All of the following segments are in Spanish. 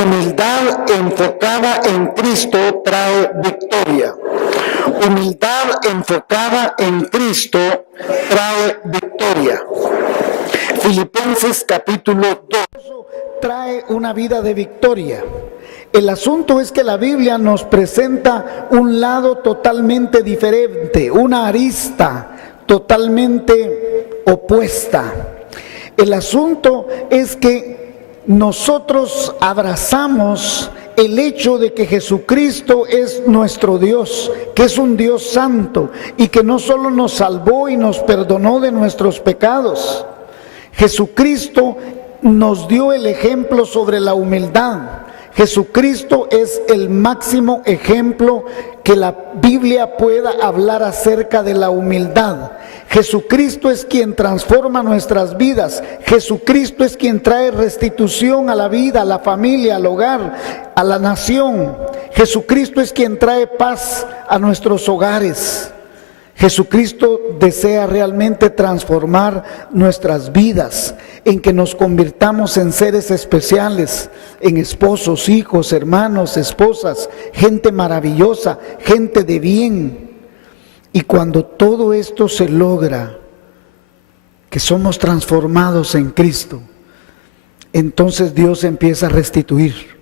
Humildad enfocada en Cristo trae victoria. Humildad enfocada en Cristo trae victoria. Filipenses capítulo 2 trae una vida de victoria. El asunto es que la Biblia nos presenta un lado totalmente diferente, una arista totalmente opuesta. El asunto es que nosotros abrazamos el hecho de que Jesucristo es nuestro Dios, que es un Dios santo y que no solo nos salvó y nos perdonó de nuestros pecados. Jesucristo nos dio el ejemplo sobre la humildad. Jesucristo es el máximo ejemplo que la Biblia pueda hablar acerca de la humildad. Jesucristo es quien transforma nuestras vidas. Jesucristo es quien trae restitución a la vida, a la familia, al hogar, a la nación. Jesucristo es quien trae paz a nuestros hogares. Jesucristo desea realmente transformar nuestras vidas, en que nos convirtamos en seres especiales, en esposos, hijos, hermanos, esposas, gente maravillosa, gente de bien. Y cuando todo esto se logra, que somos transformados en Cristo, entonces Dios empieza a restituir.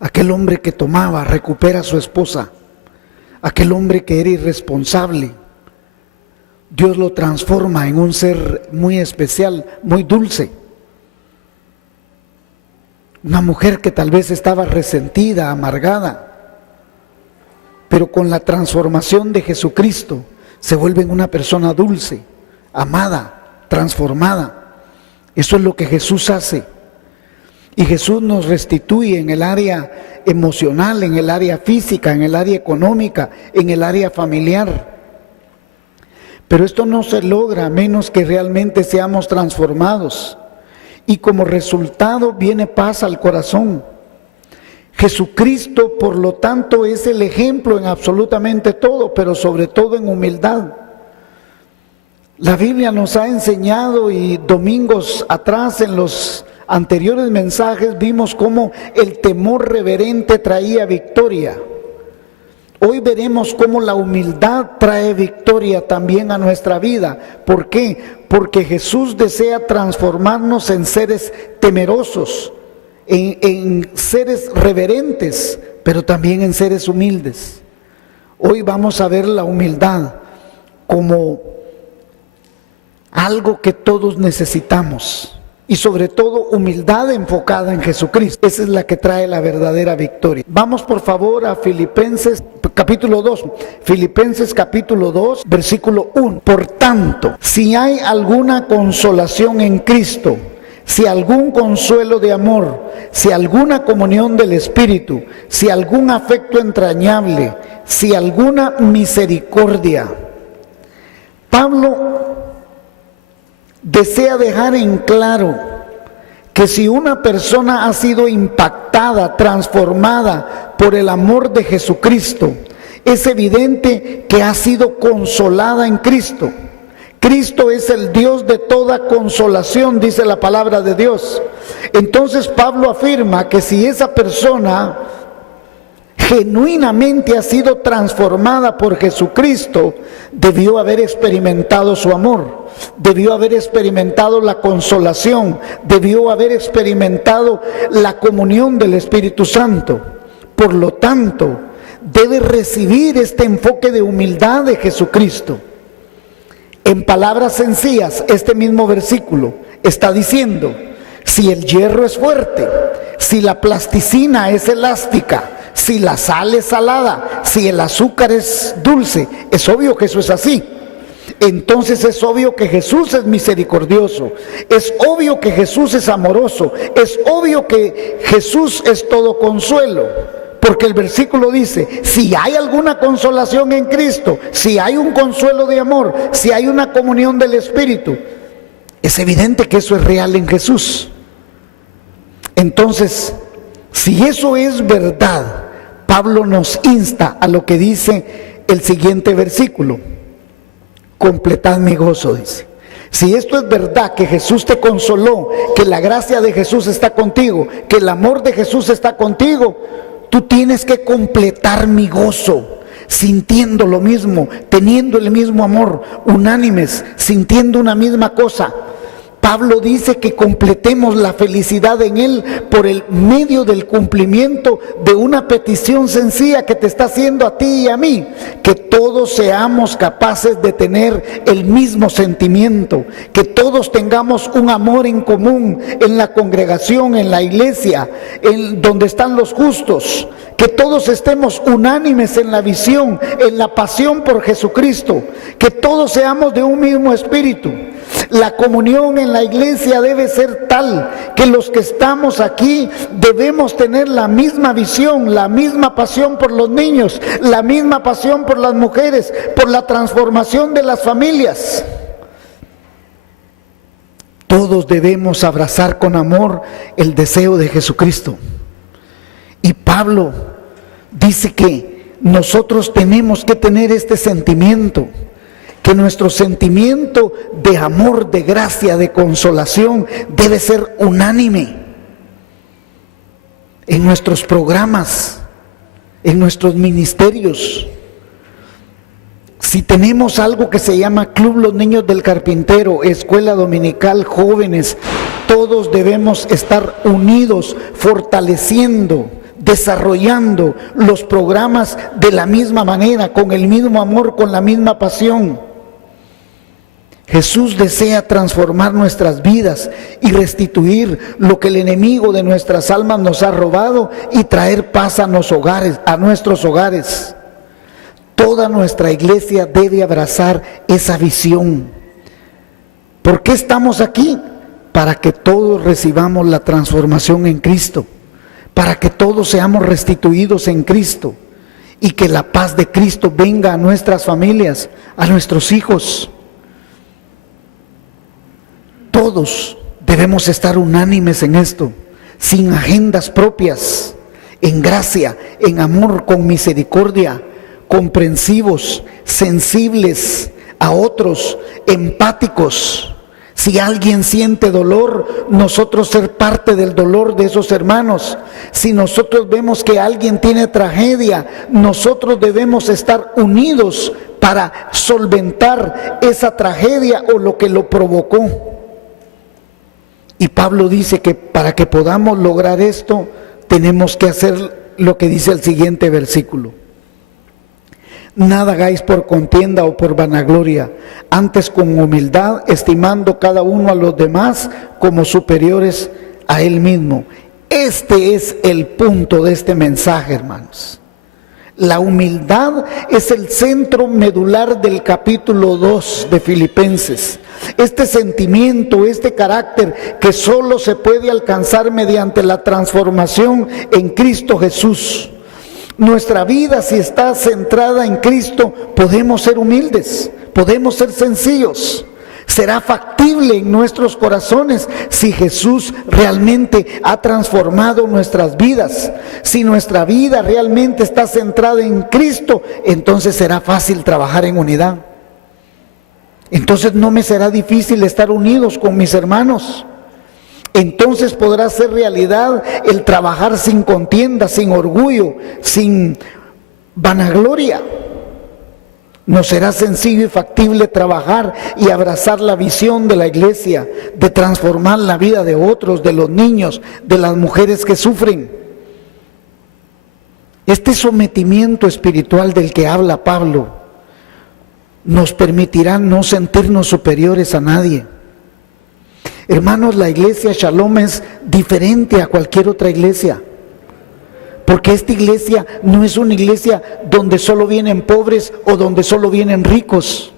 Aquel hombre que tomaba, recupera a su esposa. Aquel hombre que era irresponsable, Dios lo transforma en un ser muy especial, muy dulce. Una mujer que tal vez estaba resentida, amargada, pero con la transformación de Jesucristo se vuelve en una persona dulce, amada, transformada. Eso es lo que Jesús hace. Y Jesús nos restituye en el área emocional, en el área física, en el área económica, en el área familiar. Pero esto no se logra a menos que realmente seamos transformados. Y como resultado viene paz al corazón. Jesucristo, por lo tanto, es el ejemplo en absolutamente todo, pero sobre todo en humildad. La Biblia nos ha enseñado, y domingos atrás en los anteriores mensajes vimos cómo el temor reverente traía victoria. Hoy veremos cómo la humildad trae victoria también a nuestra vida. ¿Por qué? Porque Jesús desea transformarnos en seres temerosos, en seres reverentes, pero también en seres humildes. Hoy vamos a ver la humildad como algo que todos necesitamos. Y sobre todo humildad enfocada en Jesucristo. Esa es la que trae la verdadera victoria. Vamos por favor a Filipenses capítulo 2. Filipenses capítulo 2, versículo 1. Por tanto, si hay alguna consolación en Cristo, si algún consuelo de amor, si alguna comunión del Espíritu, si algún afecto entrañable, si alguna misericordia. Pablo desea dejar en claro que si una persona ha sido impactada, transformada por el amor de Jesucristo, es evidente que ha sido consolada en Cristo. Cristo es el Dios de toda consolación, dice la palabra de Dios. Entonces Pablo afirma que si esa persona genuinamente ha sido transformada por Jesucristo, debió haber experimentado su amor, debió haber experimentado la consolación, debió haber experimentado la comunión del Espíritu Santo. Por lo tanto, debe recibir este enfoque de humildad de Jesucristo. En palabras sencillas, este mismo versículo está diciendo: si el hierro es fuerte, si la plasticina es elástica, si la sal es salada, si el azúcar es dulce, es obvio que eso es así. Entonces es obvio que Jesús es misericordioso, es obvio que Jesús es amoroso, es obvio que Jesús es todo consuelo, porque el versículo dice: si hay alguna consolación en Cristo, si hay un consuelo de amor, si hay una comunión del Espíritu, es evidente que eso es real en Jesús. Entonces, si eso es verdad, Pablo nos insta a lo que dice el siguiente versículo: completad mi gozo, dice. Si esto es verdad, que Jesús te consoló, que la gracia de Jesús está contigo, que el amor de Jesús está contigo, tú tienes que completar mi gozo, sintiendo lo mismo, teniendo el mismo amor, unánimes, sintiendo una misma cosa. Pablo dice que completemos la felicidad en Él por el medio del cumplimiento de una petición sencilla que te está haciendo a ti y a mí, que todos seamos capaces de tener el mismo sentimiento, que todos tengamos un amor en común en la congregación, en la iglesia, en donde están los justos, que todos estemos unánimes en la visión, en la pasión por Jesucristo, que todos seamos de un mismo espíritu. La comunión en la iglesia debe ser tal que los que estamos aquí debemos tener la misma visión, la misma pasión por los niños, la misma pasión por las mujeres, por la transformación de las familias. Todos debemos abrazar con amor el deseo de Jesucristo. Y Pablo dice que nosotros tenemos que tener este sentimiento, que nuestro sentimiento de amor, de gracia, de consolación debe ser unánime en nuestros programas, en nuestros ministerios. Si tenemos algo que se llama Club Los Niños del Carpintero, escuela dominical, jóvenes, todos debemos estar unidos, fortaleciendo, desarrollando los programas de la misma manera, con el mismo amor, con la misma pasión. Jesús desea transformar nuestras vidas y restituir lo que el enemigo de nuestras almas nos ha robado y traer paz a nuestros hogares. Toda nuestra iglesia debe abrazar esa visión. ¿Por qué estamos aquí? Para que todos recibamos la transformación en Cristo, para que todos seamos restituidos en Cristo y que la paz de Cristo venga a nuestras familias, a nuestros hijos. Todos debemos estar unánimes en esto, sin agendas propias, en gracia, en amor, con misericordia, comprensivos, sensibles a otros, empáticos. Si alguien siente dolor, nosotros ser parte del dolor de esos hermanos. Si nosotros vemos que alguien tiene tragedia, nosotros debemos estar unidos para solventar esa tragedia o lo que lo provocó. Y Pablo dice que para que podamos lograr esto, tenemos que hacer lo que dice el siguiente versículo. Nada hagáis por contienda o por vanagloria, antes con humildad, estimando cada uno a los demás como superiores a él mismo. Este es el punto de este mensaje, hermanos. La humildad es el centro medular del capítulo 2 de Filipenses. Este sentimiento, este carácter que solo se puede alcanzar mediante la transformación en Cristo Jesús. Nuestra vida, si está centrada en Cristo, podemos ser humildes, podemos ser sencillos. Será factible en nuestros corazones si Jesús realmente ha transformado nuestras vidas. Si nuestra vida realmente está centrada en Cristo, entonces será fácil trabajar en unidad. Entonces no me será difícil estar unidos con mis hermanos. Entonces podrá ser realidad el trabajar sin contienda, sin orgullo, sin vanagloria. Nos será sencillo y factible trabajar y abrazar la visión de la iglesia, de transformar la vida de otros, de los niños, de las mujeres que sufren. Este sometimiento espiritual del que habla Pablo nos permitirá no sentirnos superiores a nadie. Hermanos, la iglesia Shalom es diferente a cualquier otra iglesia. Porque esta iglesia no es una iglesia donde solo vienen pobres o donde solo vienen ricos.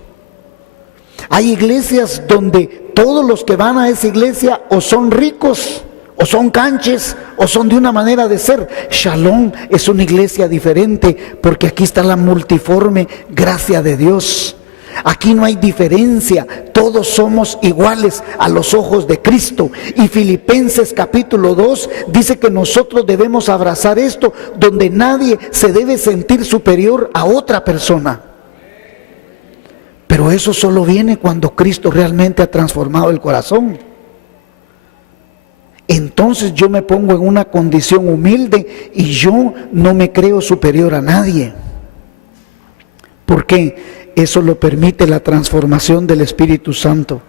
Hay iglesias donde todos los que van a esa iglesia o son ricos, o son canches, o son de una manera de ser. Shalom es una iglesia diferente porque aquí está la multiforme gracia de Dios. Aquí no hay diferencia, todos somos iguales a los ojos de Cristo. Y Filipenses capítulo 2 dice que nosotros debemos abrazar esto, donde nadie se debe sentir superior a otra persona. Pero eso solo viene cuando Cristo realmente ha transformado el corazón. Entonces yo me pongo en una condición humilde y yo no me creo superior a nadie. Porque eso lo permite la transformación del Espíritu Santo.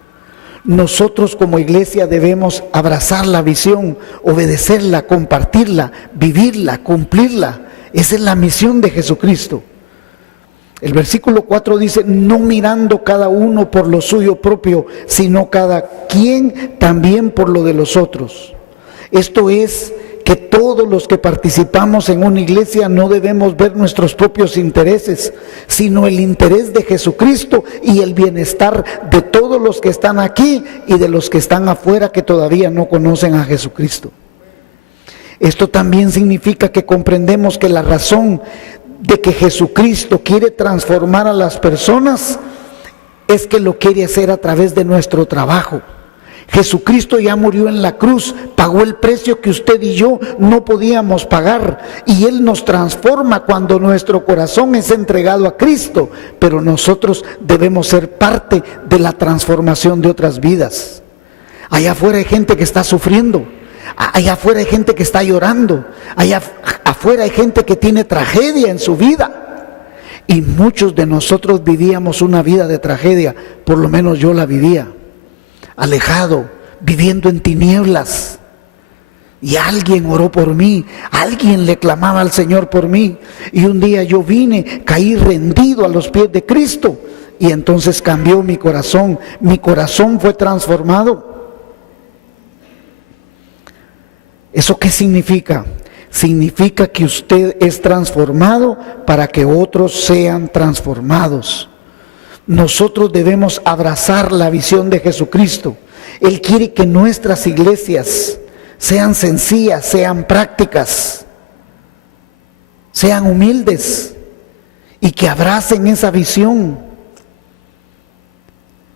Nosotros como iglesia debemos abrazar la visión, obedecerla, compartirla, vivirla, cumplirla. Esa es la misión de Jesucristo. El versículo 4 dice, no mirando cada uno por lo suyo propio, sino cada quien también por lo de los otros. Esto es que todos los que participamos en una iglesia no debemos ver nuestros propios intereses, sino el interés de Jesucristo y el bienestar de todos los que están aquí y de los que están afuera que todavía no conocen a Jesucristo. Esto también significa que comprendemos que la razón de que Jesucristo quiere transformar a las personas es que lo quiere hacer a través de nuestro trabajo. Jesucristo ya murió en la cruz, pagó el precio que usted y yo no podíamos pagar, y Él nos transforma cuando nuestro corazón es entregado a Cristo, pero nosotros debemos ser parte de la transformación de otras vidas. Allá afuera hay gente que está sufriendo, allá afuera hay gente que está llorando, allá afuera hay gente que tiene tragedia en su vida, y muchos de nosotros vivíamos una vida de tragedia, por lo menos yo la vivía. Alejado, viviendo en tinieblas, y alguien oró por mí, alguien le clamaba al Señor por mí, y un día yo vine, caí rendido a los pies de Cristo, y entonces cambió mi corazón fue transformado. ¿Eso qué significa? Significa que usted es transformado para que otros sean transformados. Nosotros debemos abrazar la visión de Jesucristo. Él quiere que nuestras iglesias sean sencillas, sean prácticas, sean humildes y que abracen esa visión.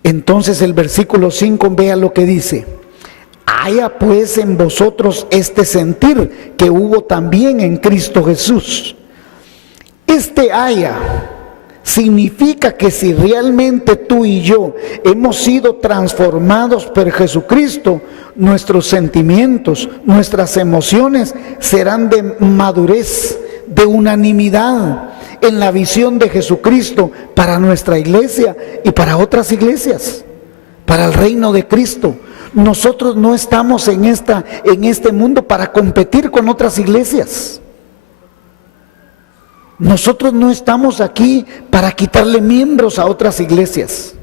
Entonces el versículo 5, vea lo que dice. Haya pues en vosotros este sentir que hubo también en Cristo Jesús. Haya significa que si realmente tú y yo hemos sido transformados por Jesucristo, nuestros sentimientos, nuestras emociones serán de madurez, de unanimidad en la visión de Jesucristo para nuestra iglesia y para otras iglesias, para el reino de Cristo. Nosotros no estamos en este mundo para competir con otras iglesias. Nosotros no estamos aquí para quitarle miembros a otras iglesias.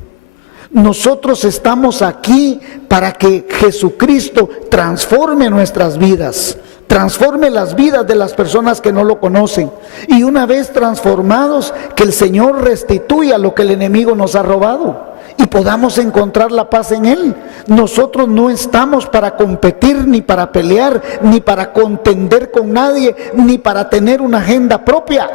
Nosotros estamos aquí para que Jesucristo transforme nuestras vidas, transforme las vidas de las personas que no lo conocen. Y una vez transformados, que el Señor restituya lo que el enemigo nos ha robado y podamos encontrar la paz en Él. Nosotros no estamos para competir, ni para pelear, ni para contender con nadie, ni para tener una agenda propia.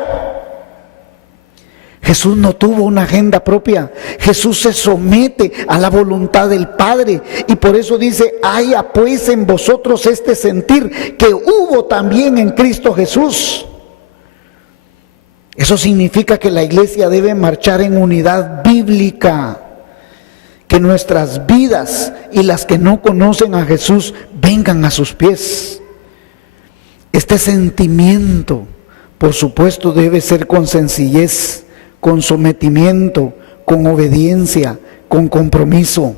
Jesús no tuvo una agenda propia. Jesús se somete a la voluntad del Padre, y por eso dice, haya pues en vosotros este sentir que hubo también en Cristo Jesús. Eso significa que la iglesia debe marchar en unidad bíblica, que nuestras vidas y las que no conocen a Jesús vengan a sus pies. Este sentimiento, por supuesto, debe ser con sencillez, con sometimiento, con obediencia, con compromiso.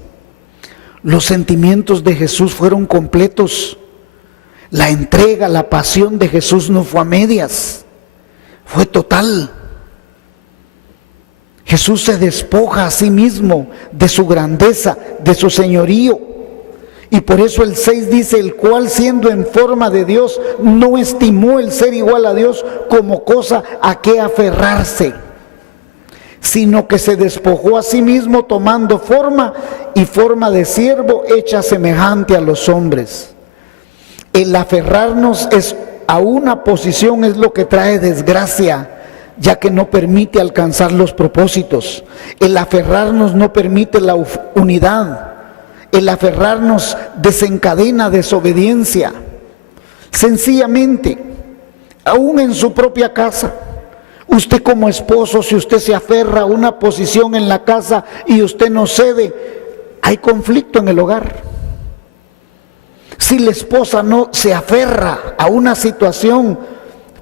Los sentimientos de Jesús fueron completos. La entrega, la pasión de Jesús no fue a medias, fue total. Jesús se despoja a sí mismo de su grandeza, de su señorío. Y por eso el 6 dice, el cual siendo en forma de Dios, no estimó el ser igual a Dios como cosa a que aferrarse, sino que se despojó a sí mismo tomando forma y forma de siervo hecha semejante a los hombres. El aferrarnos a una posición es lo que trae desgracia, ya que no permite alcanzar los propósitos. El aferrarnos no permite la unidad. El aferrarnos desencadena desobediencia. Sencillamente, aún en su propia casa, Usted como esposo, si usted se aferra a una posición en la casa y usted no cede, hay conflicto en el hogar. Si la esposa no se aferra a una situación,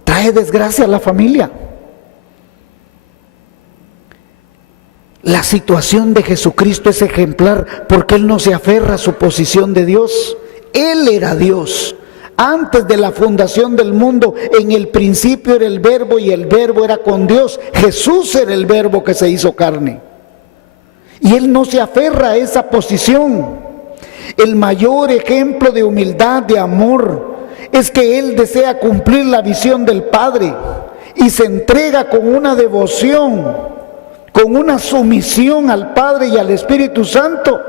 trae desgracia a la familia. La situación de Jesucristo es ejemplar porque Él no se aferra a su posición de Dios. Él era Dios. Antes de la fundación del mundo, en el principio era el Verbo y el Verbo era con Dios. Jesús era el Verbo que se hizo carne. Y Él no se aferra a esa posición. El mayor ejemplo de humildad, de amor, es que Él desea cumplir la visión del Padre y se entrega con una devoción, con una sumisión al Padre y al Espíritu Santo,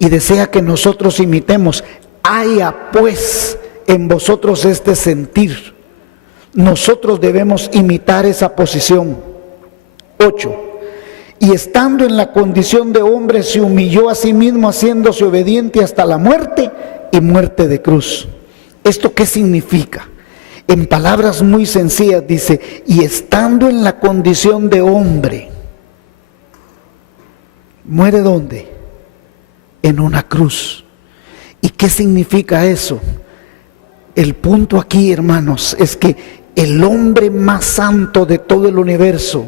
y desea que nosotros imitemos. Haya pues en vosotros este sentir. Nosotros debemos imitar esa posición. 8. Y estando en la condición de hombre, se humilló a sí mismo, haciéndose obediente hasta la muerte y muerte de cruz. ¿Esto qué significa? En palabras muy sencillas dice, y estando en la condición de hombre, ¿muere dónde? En una cruz. ¿Y qué significa eso? El punto aquí, hermanos, es que el hombre más santo de todo el universo,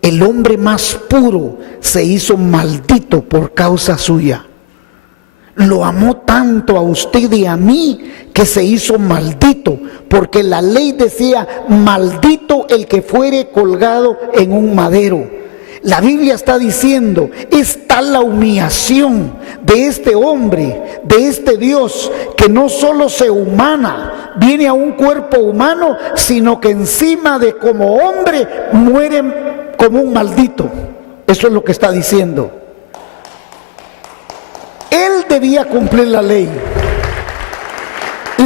el hombre más puro, se hizo maldito por causa suya. Lo amó tanto a usted y a mí que se hizo maldito, porque la ley decía, maldito el que fuere colgado en un madero. La Biblia está diciendo, es tal la humillación de este hombre, de este Dios, que no solo se humana, viene a un cuerpo humano, sino que encima de como hombre muere como un maldito. Eso es lo que está diciendo. Él debía cumplir la ley.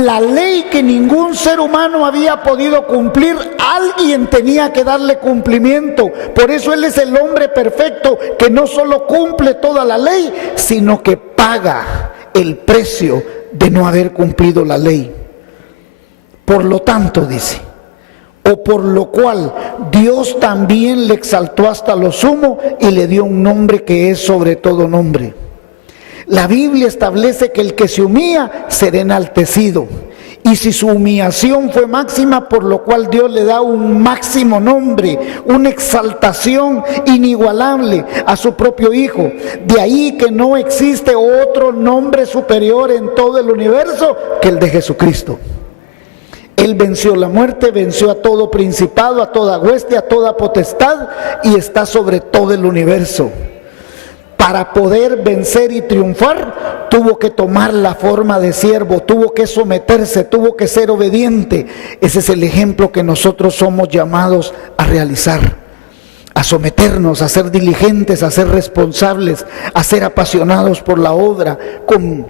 La ley que ningún ser humano había podido cumplir, alguien tenía que darle cumplimiento. Por eso Él es el hombre perfecto que no solo cumple toda la ley, sino que paga el precio de no haber cumplido la ley. Por lo tanto, dice, o por lo cual Dios también le exaltó hasta lo sumo y le dio un nombre que es sobre todo nombre. La Biblia establece que el que se humilla será enaltecido. Y si su humillación fue máxima, por lo cual Dios le da un máximo nombre, una exaltación inigualable a su propio Hijo. De ahí que no existe otro nombre superior en todo el universo que el de Jesucristo. Él venció la muerte, venció a todo principado, a toda hueste, a toda potestad, y está sobre todo el universo. Para poder vencer y triunfar, tuvo que tomar la forma de siervo, tuvo que someterse, tuvo que ser obediente. Ese es el ejemplo que nosotros somos llamados a realizar, a someternos, a ser diligentes, a ser responsables, a ser apasionados por la obra, con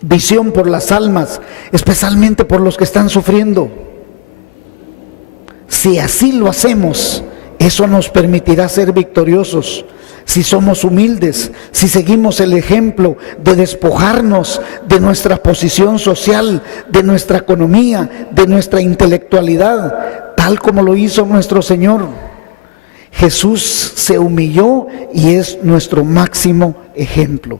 visión por las almas, especialmente por los que están sufriendo. Si así lo hacemos, eso nos permitirá ser victoriosos. Si somos humildes, si seguimos el ejemplo de despojarnos de nuestra posición social, de nuestra economía, de nuestra intelectualidad, tal como lo hizo nuestro Señor. Jesús se humilló y es nuestro máximo ejemplo.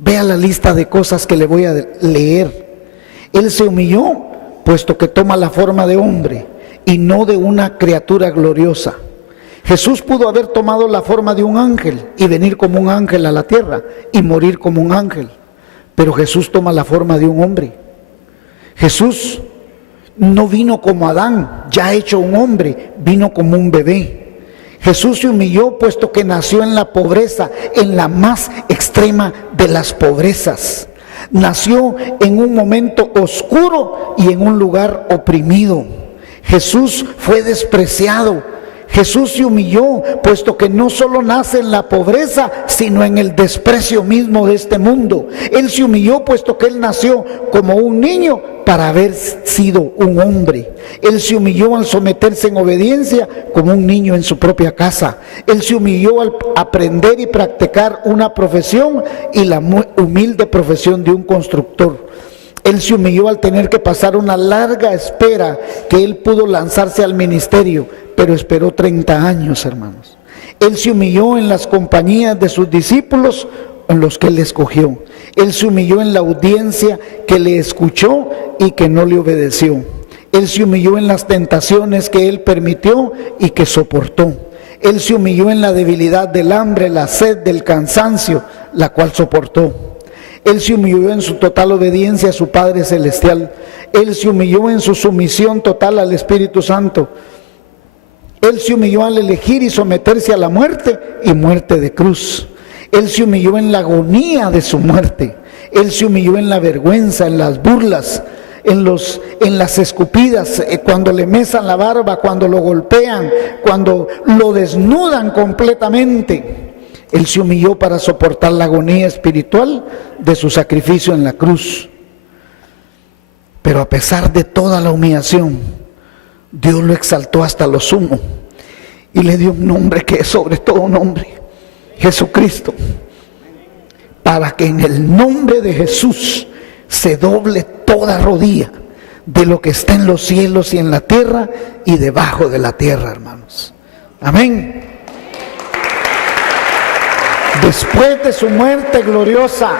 Vea la lista de cosas que le voy a leer. Él se humilló, puesto que toma la forma de hombre y no de una criatura gloriosa. Jesús pudo haber tomado la forma de un ángel y venir como un ángel a la tierra y morir como un ángel, pero Jesús toma la forma de un hombre. Jesús no vino como Adán, ya hecho un hombre, vino como un bebé. Jesús se humilló puesto que nació en la pobreza, en la más extrema de las pobrezas. Nació en un momento oscuro y en un lugar oprimido. Jesús fue despreciado. Jesús se humilló, puesto que no solo nace en la pobreza, sino en el desprecio mismo de este mundo. Él se humilló, puesto que Él nació como un niño para haber sido un hombre. Él se humilló al someterse en obediencia como un niño en su propia casa. Él se humilló al aprender y practicar una profesión y la humilde profesión de un constructor. Él se humilló al tener que pasar una larga espera, que Él pudo lanzarse al ministerio, pero esperó 30 años, hermanos. Él se humilló en las compañías de sus discípulos, en los que Él escogió. Él se humilló en la audiencia que le escuchó y que no le obedeció. Él se humilló en las tentaciones que Él permitió y que soportó. Él se humilló en la debilidad del hambre, la sed, del cansancio, la cual soportó. Él se humilló en su total obediencia a su Padre Celestial. Él se humilló en su sumisión total al Espíritu Santo. Él se humilló al elegir y someterse a la muerte, y muerte de cruz. Él se humilló en la agonía de su muerte. Él se humilló en la vergüenza, en las burlas, en las escupidas, cuando le mesan la barba, cuando lo golpean, cuando lo desnudan completamente. Él se humilló para soportar la agonía espiritual de su sacrificio en la cruz. Pero a pesar de toda la humillación, Dios lo exaltó hasta lo sumo y le dio un nombre que es sobre todo nombre, Jesucristo, para que en el nombre de Jesús se doble toda rodilla de lo que está en los cielos y en la tierra y debajo de la tierra, hermanos. Amén. Después de su muerte gloriosa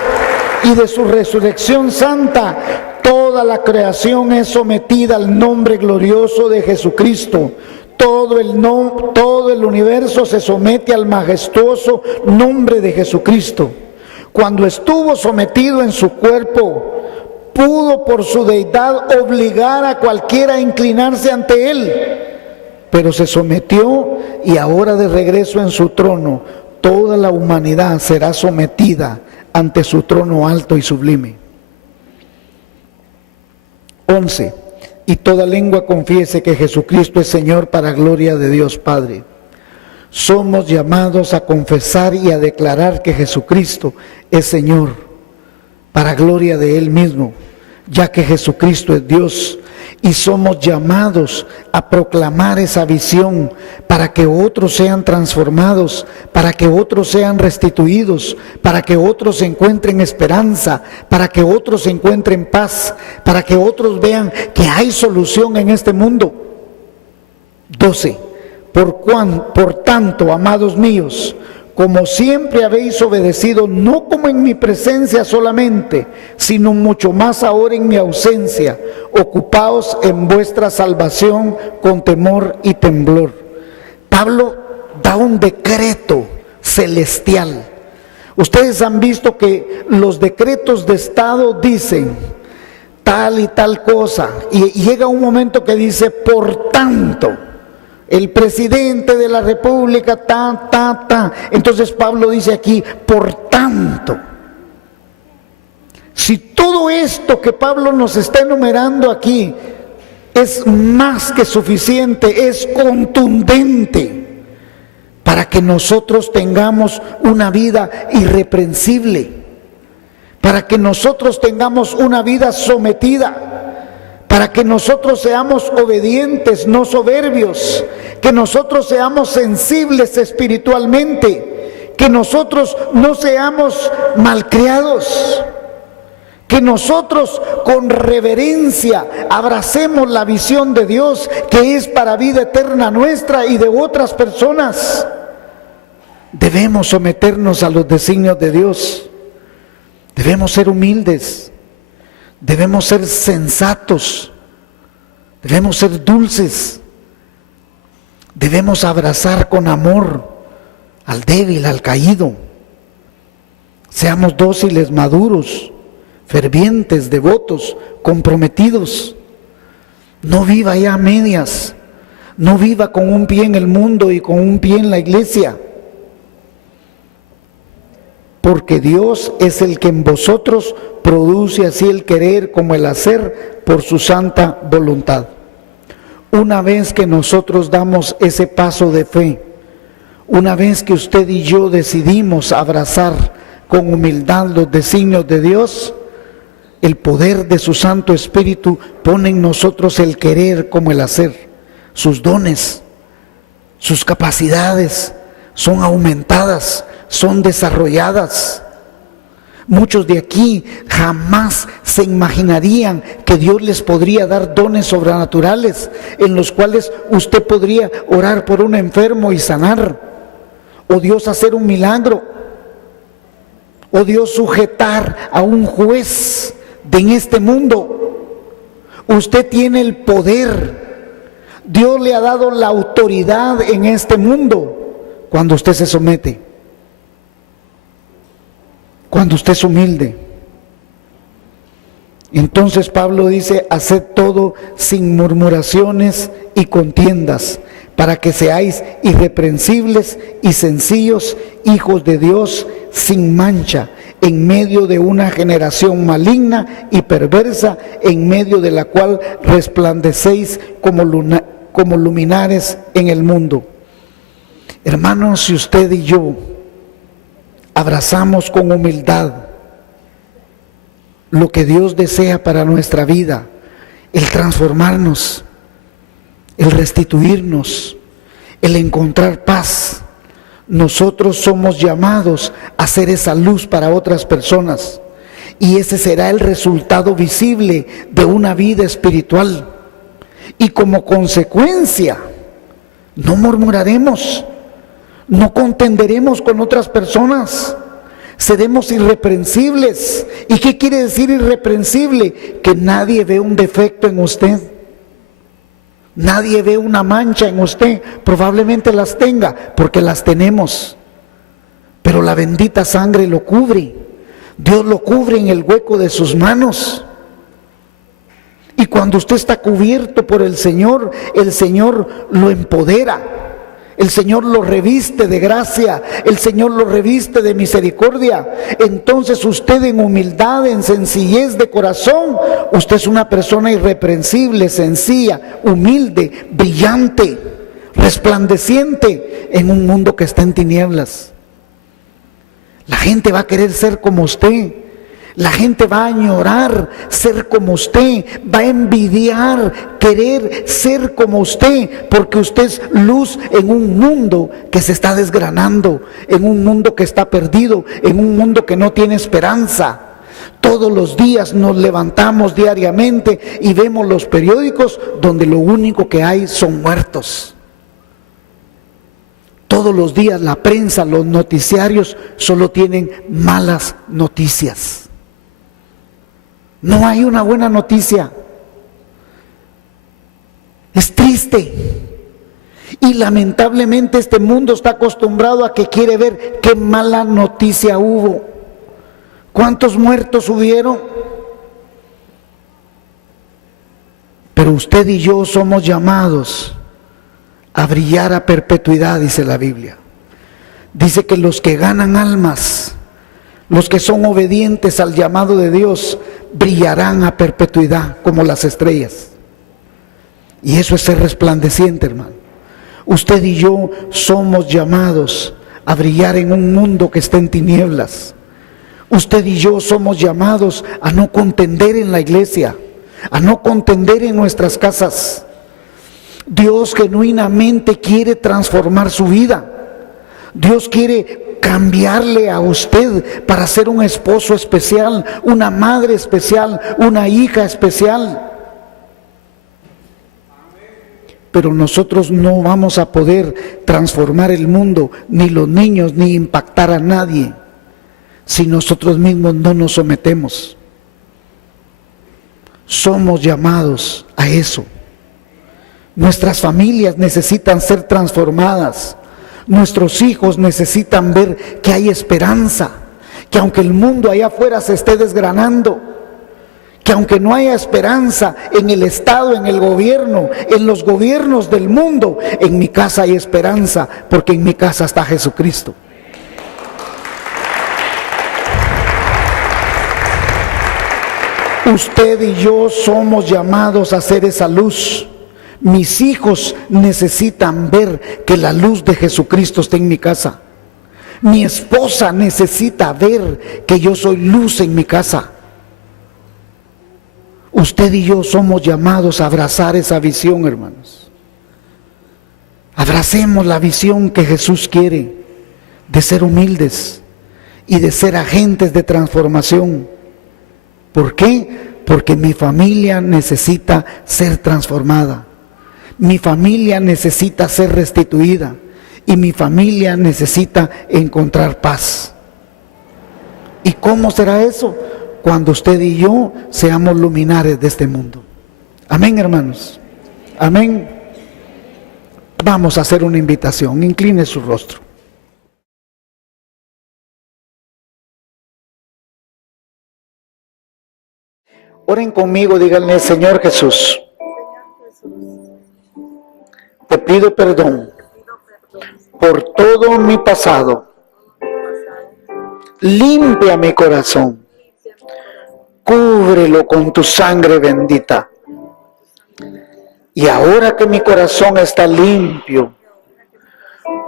y de su resurrección santa, toda la creación es sometida al nombre glorioso de Jesucristo. Todo el universo se somete al majestuoso nombre de Jesucristo. Cuando estuvo sometido en su cuerpo, pudo por su deidad obligar a cualquiera a inclinarse ante Él, pero se sometió, y ahora de regreso en su trono, toda la humanidad será sometida ante su trono alto y sublime. 11. Y toda lengua confiese que Jesucristo es Señor, para gloria de Dios Padre. Somos llamados a confesar y a declarar que Jesucristo es Señor, para gloria de Él mismo, ya que Jesucristo es Dios. Y somos llamados a proclamar esa visión para que otros sean transformados, para que otros sean restituidos, para que otros encuentren esperanza, para que otros encuentren paz, para que otros vean que hay solución en este mundo. 12. Por tanto, amados míos, como siempre habéis obedecido, no como en mi presencia solamente, sino mucho más ahora en mi ausencia, ocupaos en vuestra salvación con temor y temblor. Pablo da un decreto celestial. Ustedes han visto que los decretos de Estado dicen tal y tal cosa, y llega un momento que dice por tanto. El presidente de la república, Entonces Pablo dice aquí, por tanto. Si todo esto que Pablo nos está enumerando aquí es más que suficiente, es contundente, para que nosotros tengamos una vida irreprensible, para que nosotros tengamos una vida sometida, para que nosotros seamos obedientes, no soberbios, que nosotros seamos sensibles espiritualmente, que nosotros no seamos malcriados, que nosotros con reverencia abracemos la visión de Dios, que es para vida eterna nuestra y de otras personas. Debemos someternos a los designios de Dios, debemos ser humildes, debemos ser sensatos, debemos ser dulces, debemos abrazar con amor al débil, al caído. Seamos dóciles, maduros, fervientes, devotos, comprometidos. No viva ya a medias, no viva con un pie en el mundo y con un pie en la iglesia. Porque Dios es el que en vosotros produce así el querer como el hacer por su santa voluntad. Una vez que nosotros damos ese paso de fe, una vez que usted y yo decidimos abrazar con humildad los designios de Dios, el poder de su Santo Espíritu pone en nosotros el querer como el hacer. Sus dones, sus capacidades son aumentadas, son desarrolladas. Muchos de aquí jamás se imaginarían que Dios les podría dar dones sobrenaturales en los cuales usted podría orar por un enfermo y sanar, o Dios hacer un milagro, o Dios sujetar a un juez en este mundo. Usted tiene el poder. Dios le ha dado la autoridad en este mundo cuando usted se somete, cuando usted es humilde. Entonces Pablo dice: haced todo sin murmuraciones y contiendas, para que seáis irreprensibles y sencillos, hijos de Dios, sin mancha, en medio de una generación maligna y perversa, en medio de la cual resplandecéis como luminares en el mundo. Hermanos, si usted y yo abrazamos con humildad lo que Dios desea para nuestra vida, el transformarnos, el restituirnos, el encontrar paz, nosotros somos llamados a ser esa luz para otras personas, y ese será el resultado visible de una vida espiritual. Y como consecuencia, no murmuraremos, no contenderemos con otras personas, seremos irreprensibles. ¿Y qué quiere decir irreprensible? Que nadie ve un defecto en usted, nadie ve una mancha en usted. Probablemente las tenga, porque las tenemos, pero la bendita sangre lo cubre. Dios lo cubre en el hueco de sus manos. Y cuando usted está cubierto por el Señor lo empodera. El Señor lo reviste de gracia, el Señor lo reviste de misericordia. Entonces usted, en humildad, en sencillez de corazón, usted es una persona irreprensible, sencilla, humilde, brillante, resplandeciente en un mundo que está en tinieblas. La gente va a querer ser como usted. La gente va a añorar ser como usted, va a envidiar, querer ser como usted, porque usted es luz en un mundo que se está desgranando, en un mundo que está perdido, en un mundo que no tiene esperanza. Todos los días nos levantamos diariamente y vemos los periódicos donde lo único que hay son muertos. Todos los días la prensa, los noticiarios solo tienen malas noticias. No hay una buena noticia. Es triste. Y lamentablemente este mundo está acostumbrado a que quiere ver qué mala noticia hubo. ¿Cuántos muertos hubieron? Pero usted y yo somos llamados a brillar a perpetuidad, dice la Biblia. Dice que los que ganan almas, los que son obedientes al llamado de Dios, brillarán a perpetuidad como las estrellas. Y eso es ser resplandeciente, hermano. Usted y yo somos llamados a brillar en un mundo que está en tinieblas. Usted y yo somos llamados a no contender en la iglesia, a no contender en nuestras casas. Dios genuinamente quiere transformar su vida. Dios quiere cambiarle a usted para ser un esposo especial, una madre especial, una hija especial. Pero nosotros no vamos a poder transformar el mundo, ni los niños, ni impactar a nadie, si nosotros mismos no nos sometemos. Somos llamados a eso. Nuestras familias necesitan ser transformadas. Nuestros hijos necesitan ver que hay esperanza, que aunque el mundo allá afuera se esté desgranando, que aunque no haya esperanza en el Estado, en el gobierno, en los gobiernos del mundo, en mi casa hay esperanza, porque en mi casa está Jesucristo. Usted y yo somos llamados a ser esa luz. Mis hijos necesitan ver que la luz de Jesucristo está en mi casa. Mi esposa necesita ver que yo soy luz en mi casa. Usted y yo somos llamados a abrazar esa visión, hermanos. Abracemos la visión que Jesús quiere, de ser humildes y de ser agentes de transformación. ¿Por qué? Porque mi familia necesita ser transformada. Mi familia necesita ser restituida. Y mi familia necesita encontrar paz. ¿Y cómo será eso? Cuando usted y yo seamos luminares de este mundo. Amén, hermanos. Amén. Vamos a hacer una invitación. Incline su rostro. Oren conmigo, díganle: Señor Jesús, te pido perdón por todo mi pasado. Limpia mi corazón. Cúbrelo con tu sangre bendita. Y ahora que mi corazón está limpio,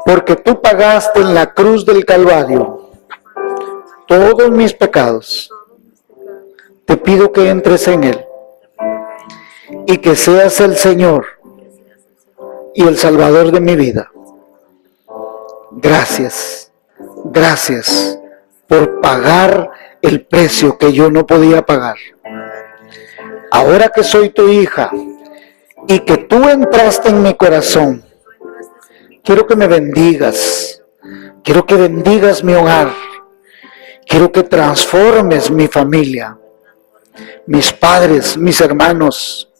porque tú pagaste en la cruz del Calvario todos mis pecados, te pido que entres en él y que seas el Señor y el Salvador de mi vida. Gracias, gracias por pagar el precio que yo no podía pagar. Ahora que soy tu hija y que tú entraste en mi corazón, quiero que me bendigas, quiero que bendigas mi hogar, quiero que transformes mi familia, mis padres, mis hermanos,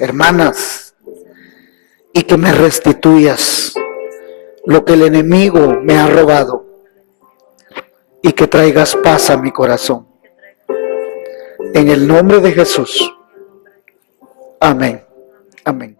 hermanas, y que me restituyas lo que el enemigo me ha robado y que traigas paz a mi corazón. En el nombre de Jesús. Amén. Amén.